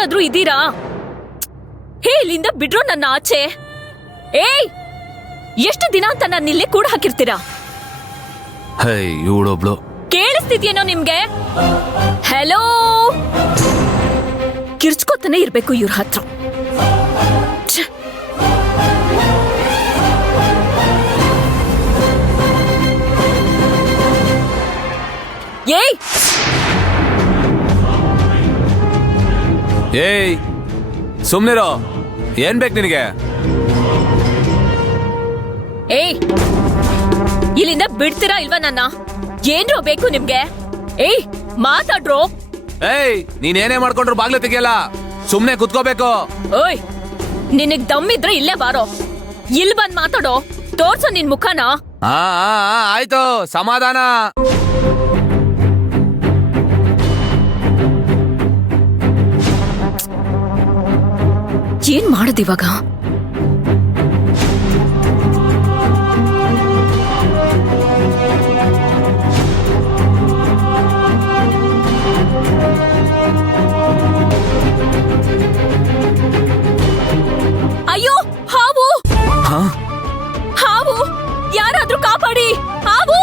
ಯಾರಾದ್ರೂ ಇದೀರಾ? ಹೇ, ಇಲ್ಲಿಂದ ಬಿಡ್ರೋ ನನ್ನ ಆಚೆ. ಏಯ್, ಎಷ್ಟು ದಿನ ಅಂತ ನನ್ನ ಇಲ್ಲೇ ಕೂಡ ಹಾಕಿರ್ತೀರಾ? ಹೇ, ಇವಳೊಬ್ಳು. ಕೇಳಿಸ್ತಿದ್ಯೇನೋ ನಿಮ್ಗೆ? ಹಲೋ, ಕಿರ್ಚ್ಕೋತಾನೆ ಇರ್ಬೇಕು ಇವ್ರ ಹತ್ರ. ಏಯ್ ಏಯ್, ಸುಮ್ನಿರೋ. ಏನ್ ಬೇಕು ನಿನಗೆ? ಏಯ್, ಇಲ್ಲಿಂದ ಬಿಡ್ತೀರಾ ಇಲ್ವಾ ನನ್ನ? ಏನ್ರೋ ಬೇಕು ನಿಮ್ಗೆ? ಏಯ್, ಮಾತಾಡ್ರೋ. ಏಯ್, ನೀನೇನೇ ಮಾಡ್ಕೊಂಡ್ರು ಬಾಗ್ಲು ತೆಗಿಯಲ್ಲ. ಸುಮ್ನೆ ಕುತ್ಕೋಬೇಕು. ಓಯ್, ನಿನಗ್ ದಮ್ಮಿದ್ರೆ ಇಲ್ಲೇ ಬಾರೋ. ಇಲ್ ಬಂದ್ ಮಾತಾಡೋ. ತೋರ್ಸೋ ನಿನ್ ಮುಖನ. ಆಯ್ತು, ಸಮಾಧಾನ. ಏನ್ ಮಾಡೋದಿವಾಗ? ಅಯ್ಯೋ, ಹಾವು! ಹಾವು! ಯಾರಾದ್ರೂ ಕಾಪಾಡಿ! ಹಾವು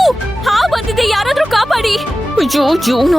ಬಂದಿದೆ, ಯಾರಾದ್ರೂ ಕಾಪಾಡಿ! ಅಯ್ಯೋ, ಜೀವನ.